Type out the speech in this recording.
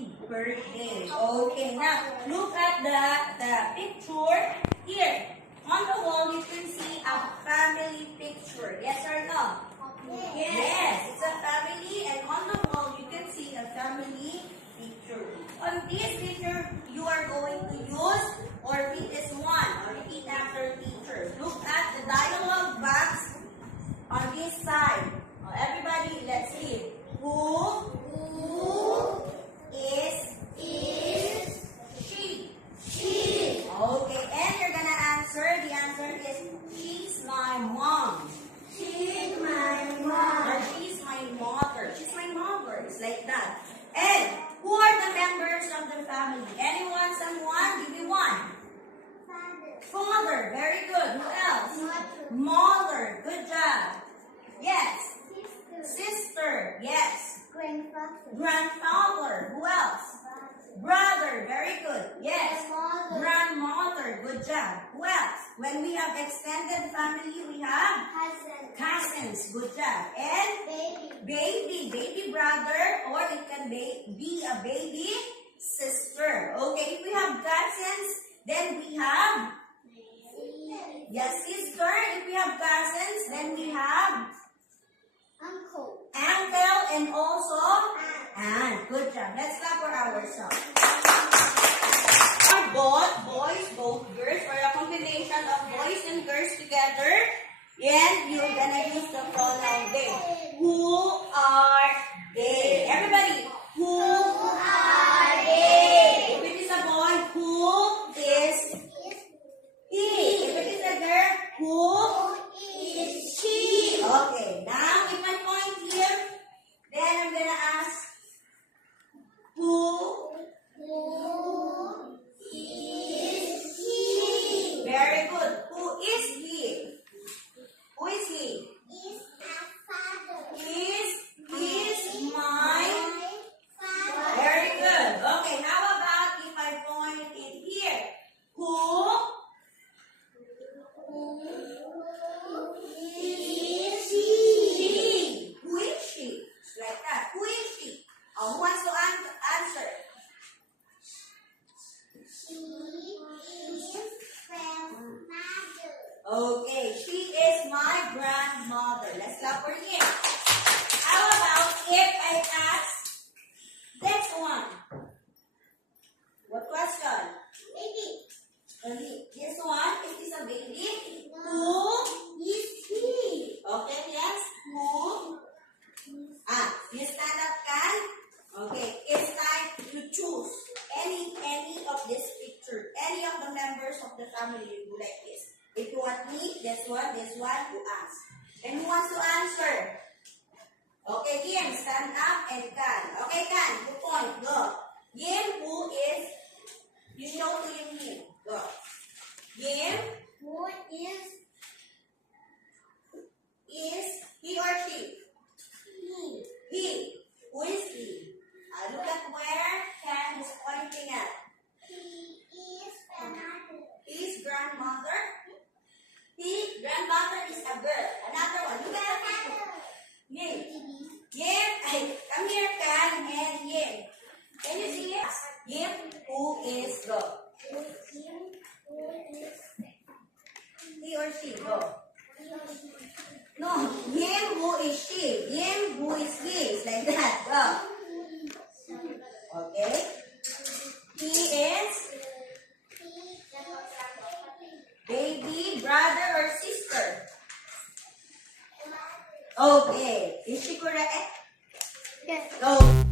happy birthday. Okay, now look at the picture here. On the wall, you can see a family picture. Yes or no? Yes, it's a family, and on the wall, you can see a family picture. On this picture, you are going to use or repeat this one, or repeat after teacher. Look at the dialogue box on this side. Everybody, let's see. Who is she? She. Okay, and you're gonna answer. The answer is she's my mom. She's my mom. Or she's my mother. She's my mother. It's like that. And who are the members of the family? Anyone? Someone? Give me one. Father. Very good. Who else? Mother. Good job. Yes. Sister. Yes. Grandfather. Grandfather. Who else? Brother. Very good. Yes. Grandmother. Grandmother. Good job. Who else? When we have extended family, we have Cousin. cousins. Good job. And Baby. baby brother, or it can be a baby sister. Okay, if we have cousins, then we have sister. If we have cousins, then we have Uncle. uncle and also aunt. Good job. Let's clap for ourselves. Both boys, both girls, or a combination of boys and girls together. And you're gonna use the pronoun they. Who are they? Everybody, who are they? If it is a boy, who is he? If it is a girl, who is she? Okay, now with my point here, then I'm gonna ask who is he? Very good. Who is he? Who is he? Is a father. Is my. Father. Very good. Okay, how about if I point it here? Who Is she? Who is she? Like that. Who is she? Who wants to answer? She is grandmother. Okay, she is my grandmother. Let's clap for him. How about if I ask this one? What question? Baby. This one, it is a baby. No. Who is he? Okay, yes. Who? You stand up, Can? Okay, it's time to choose any of this picture, any of the members of the family you like this. If you want me, this one, you ask. And who wants to answer? Okay, Kim, stand up and Can. Okay, Can, you point, go. Kim, who is, you show to him, go. Kim, Who is he or she? he? He. Who is he? Look at where Can is pointing at. He is grandmother. His grandmother. Grandmother is a girl. Another one. Look at the picture. Yim. Yim. Come here, Can, and Yim. Can you see it? Yim, who is go? Who is He or she, go. No, Yim, who is she? Yim, who is he? It's like that. Go. Okay. He is baby, brother, or sister? Okay. Is she correct? Yes. Go.